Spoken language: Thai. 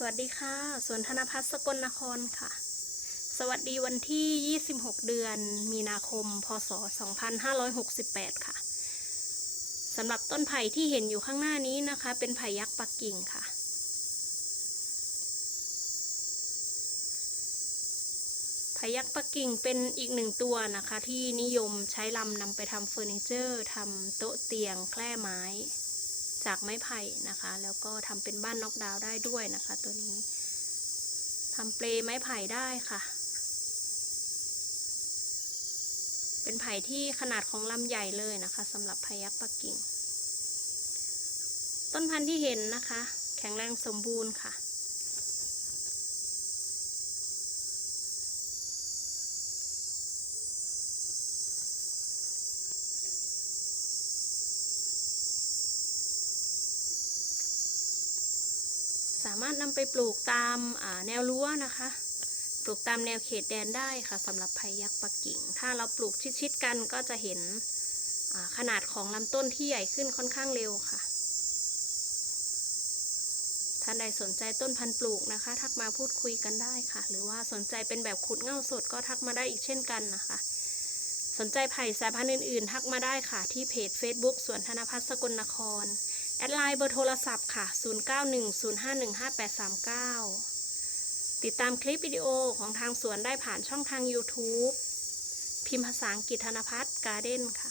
สวัสดีค่ะ สวนธนพัฒน์สกลนครค่ะ สวัสดีวันที่ 26 เดือน มีนาคม พศ 2568 ค่ะ สำหรับต้นไผ่ที่เห็นอยู่ข้างหน้านี้นะคะ เป็นไผ่ยักษ์ปักกิ่งค่ะ ไผ่ยักษ์ปักกิ่งเป็นอีกหนึ่งตัวนะคะ ที่นิยมใช้ลำนำไปทำเฟอร์นิเจอร์ทำโต๊ะเตียงแคร่ไม้ จากไม้ไผ่นะคะ แล้วก็ทำเป็นบ้านน็อกดาวได้ด้วยนะคะ ตัวนี้ทำเปลไม้ไผ่ได้ค่ะ เป็นไผ่ที่ขนาดของลำใหญ่เลยนะคะสำหรับไผ่ยักษ์ปักกิ่ง ต้นพันธุ์ที่เห็นนะคะ แข็งแรงสมบูรณ์ค่ะ สามารถนำไปปลูกตามาแนวรั้วนะคะ ปลูกตามแนวเขตแดนได้ค่ะสำหรับไผ่ยักษ์ปักกิ่ง ถ้าเราปลูกชิดๆกันก็จะเห็นขนาดของลำต้นที่ใหญ่ขึ้นค่อนข้างเร็วค่ะ ท่านใดสนใจต้นพันธุ์ปลูกนะคะ ทักมาพูดคุยกันได้ค่ะ หรือว่าสนใจเป็นแบบขุดเง่าสดก็ทักมาได้อีกเช่นกันนะคะ สนใจไผ่สายพันธุ์อื่นๆ ทักมาได้ค่ะที่เพจ Facebook สวนธนพัฒน์สกลนคร แอดไลน์เบอร์โทรศัพท์ค่ะ 0910515839 ติดตามคลิปวิดีโอของทางสวนได้ผ่านช่องทาง YouTube พิมพ์ภาษาอังกฤษธนพัฒน์การ์เด้นค่ะ